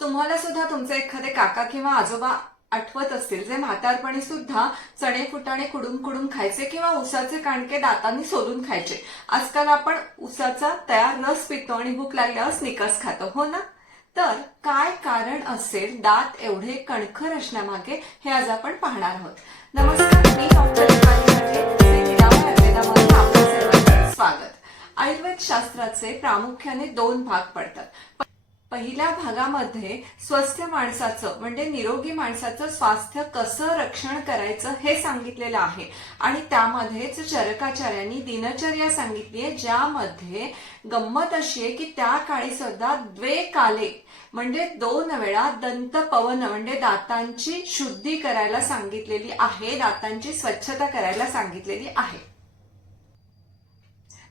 तुम्हाला सुद्धा तुमचे एखादे काका किंवा आजोबा आठवत असतील जे म्हातारपणी सुद्धा चणे फुटाणे कुडून कुडून खायचे किंवा उसाचे काणके दातांनी सोलून खायचे. आजकाल आपण उसाचा तयार रस पितो आणि भूक लागल्यावर स्निकर्स खातो हो ना? तर काय कारण असेल दात एवढे कणखर असण्यामागे हे आज आपण पाहणार आहोत. नमस्कार मी डॉक्टर म्हणजे स्वागत. आयुर्वेद शास्त्राचे प्रामुख्याने दोन भाग पडतात. पहिल्या भागामध्ये स्वस्थ माणसाचं म्हणजे निरोगी माणसाचं स्वास्थ्य कसं रक्षण करायचं हे सांगितलेलं आहे. आणि त्यामध्येच चरकाचार्यांनी दिनचर्या सांगितली आहे ज्यामध्ये गंमत अशी आहे की त्या काळी सुद्धा द्वे काले म्हणजे दोन वेळा दंत पवन म्हणजे दातांची शुद्धी करायला सांगितलेली आहे दातांची स्वच्छता करायला सांगितलेली आहे.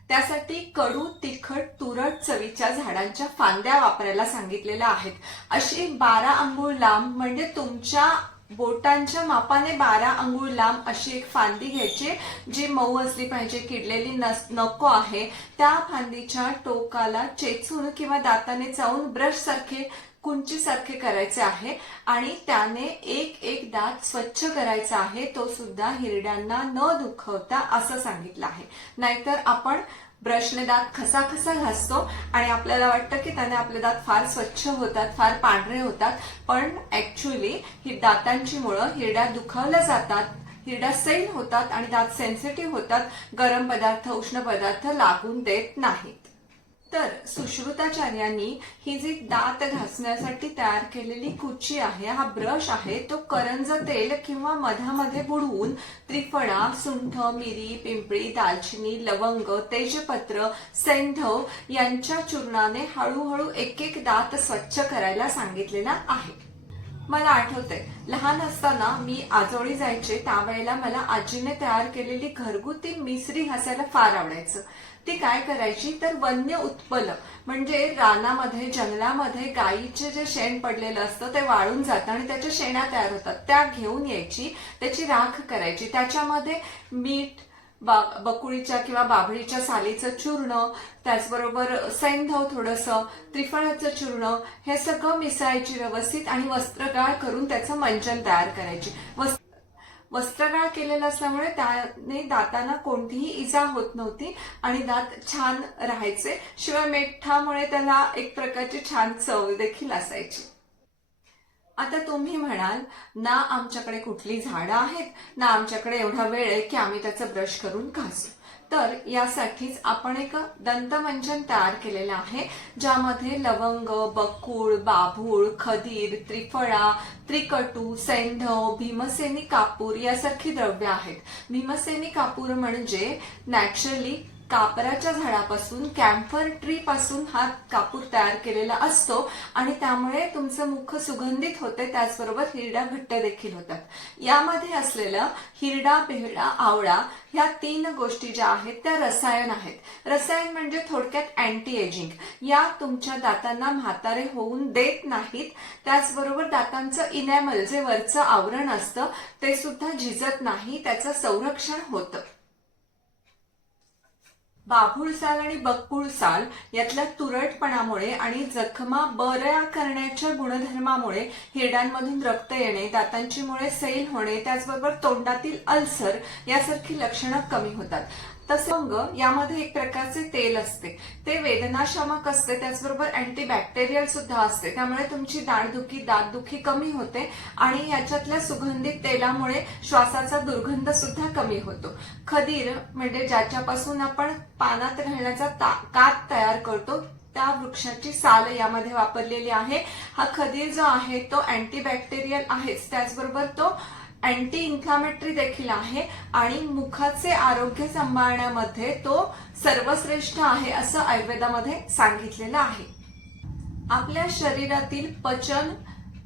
त्यासाठी कडू तिखट तुरट चवीच्या झाडांच्या फांद्या वापरायला सांगितलेल्या आहेत. अशी बारा आंघोळ लांब म्हणजे तुमच्या बोटांच्या मापाने बारा अंघुळ लांब अशी एक फांदी घ्यायची जी मऊ असली पाहिजे किडलेली नस नको आहे. त्या फांदीच्या टोकाला चेचून किंवा दाताने चावून ब्रश सारखे कुंची सारखे करायचे आहे आणि त्याने एक एक दात स्वच्छ करायचा आहे तो सुद्धा हिरड्यांना न दुखवता असं सांगितलं आहे. नाहीतर आपण ब्रशने दात खसा खसा घासतो आणि आपल्याला वाटतं की त्याने आपले दात फार स्वच्छ होतात फार पांढरे होतात. पण ऍक्च्युली ही दातांची मुळं हिरड्या दुखावल्या जातात हिरड्या सैल होतात आणि दात सेन्सिटिव्ह होतात. गरम पदार्थ उष्ण पदार्थ लागून देत नाहीत. तर सुश्रुताचार्यांनी ही जी दात घासण्यासाठी तयार केलेली कुची आहे हा ब्रश आहे तो करंज तेल किंवा मधामध्ये बुडवून त्रिफळा सुंठ मिरी पिंपळी दालचिनी लवंग तेजपत्र सेंधव यांच्या चूर्णाने हळूहळू एक एक दात स्वच्छ करायला सांगितलेला आहे. मला आठवतंय. लहान असताना मी आजोळी जायचे त्यावेळेला मला आजीने तयार केलेली घरगुती मिसरी घासायला फार आवडायचं. ती काय करायची? तर वन्य उत्पल म्हणजे रानामध्ये जंगलामध्ये गायीचे जे शेण पडलेलं असतं ते वाळून जातं आणि त्याच्या शेणा तयार होतात. त्या घेऊन यायची त्याची राख करायची. त्याच्यामध्ये मीठ बकुळीच्या किंवा बाभळीच्या सालीचं चूर्ण त्याचबरोबर सैंधव थोडंसं त्रिफळाचं चूर्ण हे सगळं मिसळायची व्यवस्थित आणि वस्त्रगाळ करून त्याचं मंचन तयार करायची. वस्त्रगाळ केलेलं असल्यामुळे त्याने दातांना कोणतीही इजा होत नव्हती आणि दात छान राहायचे. शिवाय मेठामुळे त्याला एक प्रकारची छान चव देखील असायची. आता तुम्ही म्हणाल ना आमच्याकडे कुठली झाडं आहेत ना आमच्याकडे एवढा वेळ आहे की आम्ही त्याचं ब्रश करून घासू. तर यासाठीच आपण एक दंतमंजन तयार केलेलं आहे ज्यामध्ये लवंग बकुळ बाभूळ खदीर त्रिफळा त्रिकटू सैंधव भीमसेनी कापूर यासारखी द्रव्य आहेत. भीमसेनी कापूर म्हणजे नॅचरली कापराच्या झाडापासून कॅम्फर ट्री पासून हा कापूर तयार केलेला असतो आणि त्यामुळे तुमचं मुख सुगंधित होते त्याचबरोबर हिरडा घट्ट देखील होतात. यामध्ये असलेलं हिरडा बेहडा आवळा ह्या तीन गोष्टी ज्या आहेत त्या रसायन आहेत. रसायन म्हणजे थोडक्यात अँटी एजिंग या तुमच्या दातांना म्हातारे होऊन देत नाहीत. त्याचबरोबर दातांचं इनॅमल जे वरचं आवरण असतं ते सुद्धा झिजत नाही त्याचं संरक्षण होतं. बाभूळ साल आणि बक्कुळ साल यातल्या तुरटपणामुळे आणि जखमा बऱ्या करण्याच्या गुणधर्मामुळे हिरड्यांमधून रक्त येणे दातांची मुळे सैल होणे त्याचबरोबर तोंडातील अल्सर यासारखी लक्षणं कमी होतात. तसं अंग यामध्ये एक प्रकारचे तेल असते. ते वेदनाशामक असते त्याचबरोबर अँटीबॅक्टेरियल सुद्धा असते. त्यामुळे तुमची दाढदुखी दातदुखी कमी होते आणि याच्यातल्या सुगंधित तेलामुळे श्वासाचा दुर्गंध सुद्धा कमी होतो. खदीर म्हणजे ज्याच्यापासून आपण पानात घालण्याचा कात तयार करतो त्या वृक्षाची साल यामध्ये वापरलेली आहे. हा खदीर जो आहे तो अँटीबॅक्टेरियल आहेच. त्याचबरोबर तो अँटी इन्फ्लामेटरी देखील आहे आणि मुखाचे आरोग्य सांभाळण्यामध्ये तो सर्वश्रेष्ठ आहे असं आयुर्वेदामध्ये सांगितलेलं आहे. आपल्या शरीरातील पचन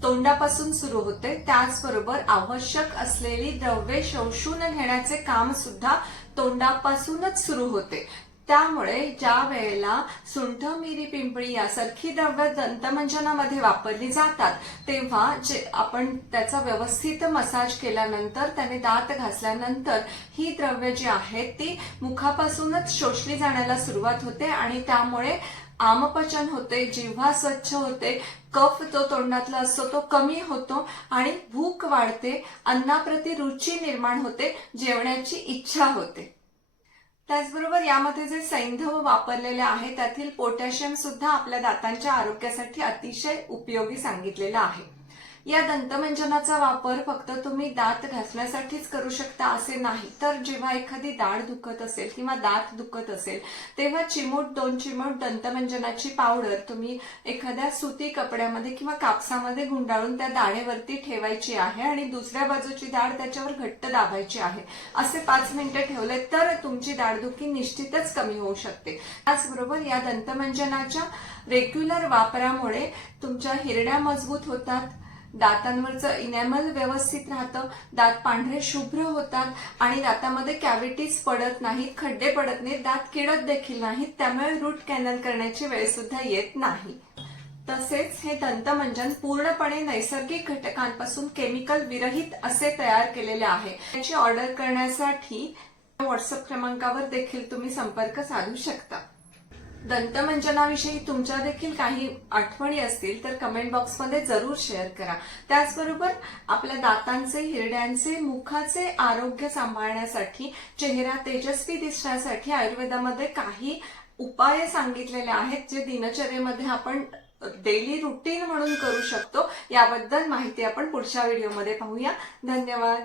तोंडापासून सुरू होते. त्याचबरोबर आवश्यक असलेली द्रव्ये शोषून घेण्याचे काम सुद्धा तोंडापासूनच सुरू होते. त्यामुळे ज्या वेळेला सुंठ मिरी पिंपळी यासारखी द्रव्य दंतमंजनामध्ये वापरली जातात तेव्हा जे आपण त्याचा व्यवस्थित मसाज केल्यानंतर त्याने दात घासल्यानंतर ही द्रव्य जी आहेत ती मुखापासूनच शोषली जाण्याला सुरुवात होते आणि त्यामुळे आमपचन होते जिव्हा स्वच्छ होते कफ तो तोंडातला असतो तो कमी होतो आणि भूक वाढते अन्नाप्रती रुची निर्माण होते जेवण्याची इच्छा होते. त्याचबरोबर यामध्ये जे सैंधव वापरलेले आहे त्यातील पोटॅशियम सुद्धा आपल्या दातांच्या आरोग्यासाठी अतिशय उपयोगी सांगितलेलं आहे. या दंतमंजनाचा वापर फक्त तुम्ही दात घासण्यासाठीच करू शकता असे नाही. तर जेव्हा एखादी दाढ दुखत असेल किंवा दात दुखत असेल तेव्हा चिमूट दोन चिमूट दंतमंजनाची पावडर तुम्ही एखाद्या सुती कपड्यामध्ये किंवा कापसामध्ये गुंडाळून त्या दाढेवरती ठेवायची आहे आणि दुसऱ्या बाजूची दाढ त्याच्यावर घट्ट दाबायची आहे. असे पाच मिनिटं ठेवले तर तुमची दाढदुखी निश्चितच कमी होऊ शकते. त्याचबरोबर या दंतमंजनाच्या रेग्युलर वापरामुळे तुमच्या हिरड्या मजबूत होतात. दातांवरचं इनॅमल व्यवस्थित राहतं दात पांढरे शुभ्र होतात आणि दातामध्ये कॅव्हिटीज पडत नाहीत खड्डे पडत नाहीत दात किडत देखील नाहीत त्यामुळे रूट कॅनल करण्याची वेळ सुद्धा येत नाही. तसेच हे दंतमंजन पूर्णपणे नैसर्गिक घटकांपासून केमिकल विरहित असे तयार केलेले आहे. त्याची ऑर्डर करण्यासाठी व्हॉट्सअप क्रमांकावर देखील तुम्ही संपर्क साधू शकता. दंतमंजनाविषयी तुमच्या देखील काही आठवणी असतील तर कमेंट बॉक्समध्ये जरूर शेअर करा. त्याचबरोबर आपल्या दातांचे हिरड्यांचे मुखाचे आरोग्य सांभाळण्यासाठी चेहरा तेजस्वी दिसण्यासाठी आयुर्वेदामध्ये काही उपाय सांगितलेले आहेत जे दिनचर्येमध्ये आपण डेली रुटीन म्हणून करू शकतो. याबद्दल माहिती आपण पुढच्या व्हिडिओमध्ये पाहूया. धन्यवाद.